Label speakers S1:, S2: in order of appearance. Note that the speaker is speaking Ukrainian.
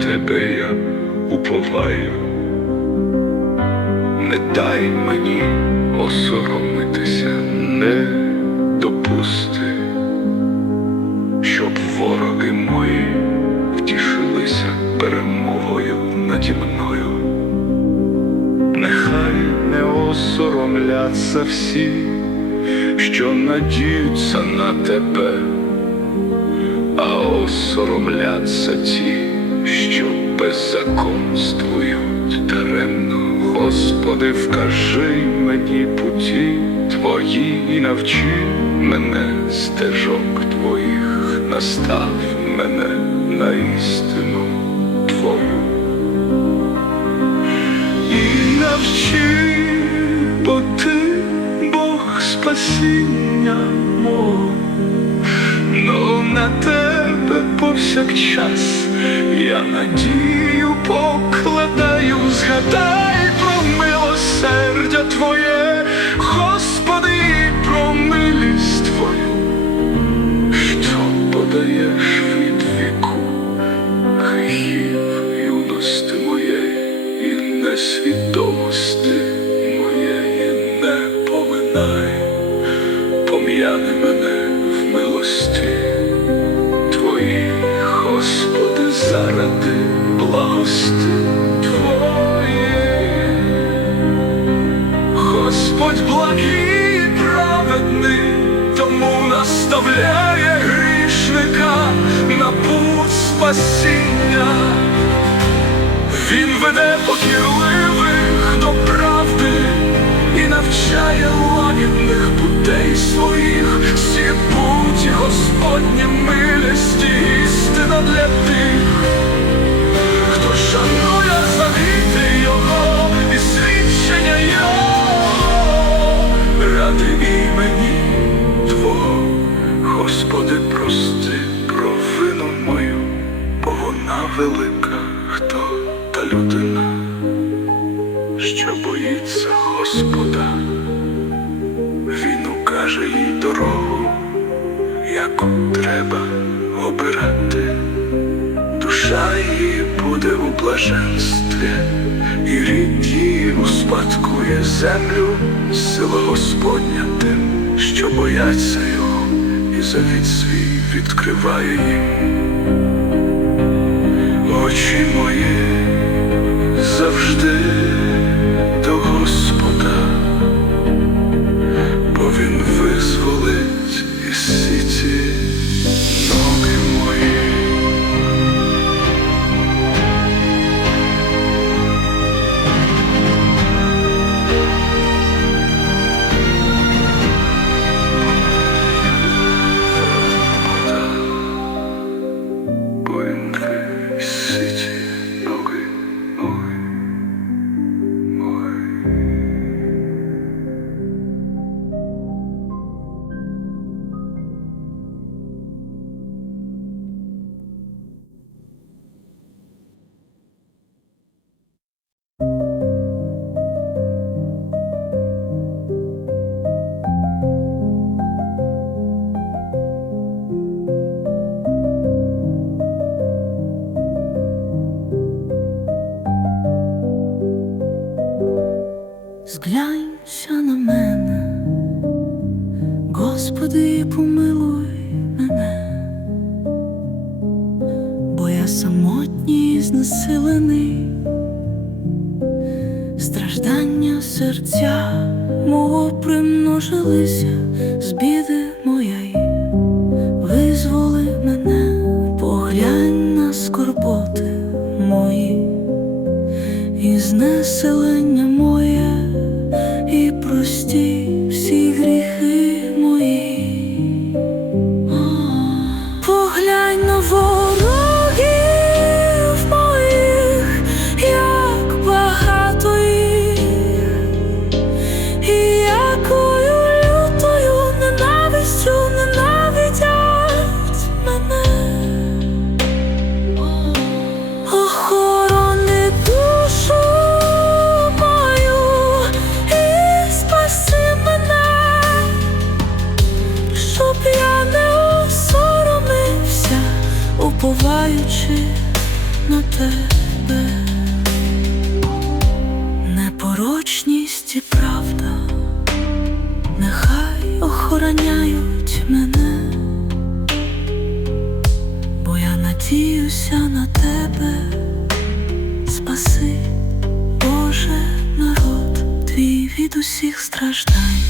S1: тебе я уповаю. Не дай мені осоромитися, не допусти, щоб вороги мої втішилися перемогою наді мною. Нехай не осоромляться всі, що надіються на тебе, а осоромляться ті, що беззаконствують даремно. Господи, вкажи мені путі твої і навчи мене стежок твоїх, настав мене на істину твою. І навчи, бо ти Бог спасіння мого, ну на тебе повсякчас я надію покладаю, згадай про милосердя Твоє, Господи, про милість Твою, що подаєш заради благости Твоєї. Господь благий і праведний, тому наставляє грішника на путь спасіння. Він веде покірливих до правди і навчає лагідних путей своїх, ради імені Твого, Господи, прости провину мою, бо вона велика, хто та людина, що боїться Господа, Він укаже їй дорогу, яку треба обирати. Душа її буде у блаженстві, і успадкує землю, сила Господня тим, що бояться його, і завіт свій відкриває їм. Очі мої
S2: Господи, помилуй мене, бо я самотній знесилений, страждання серця мого примножилися. З біди моєї, визволи мене, поглянь на скорботи мої. І знеселення моє, уповаючи на тебе, непорочність і правда, нехай охороняють мене, бо я надіюся на тебе, спаси, Боже, народ твій від усіх страждань.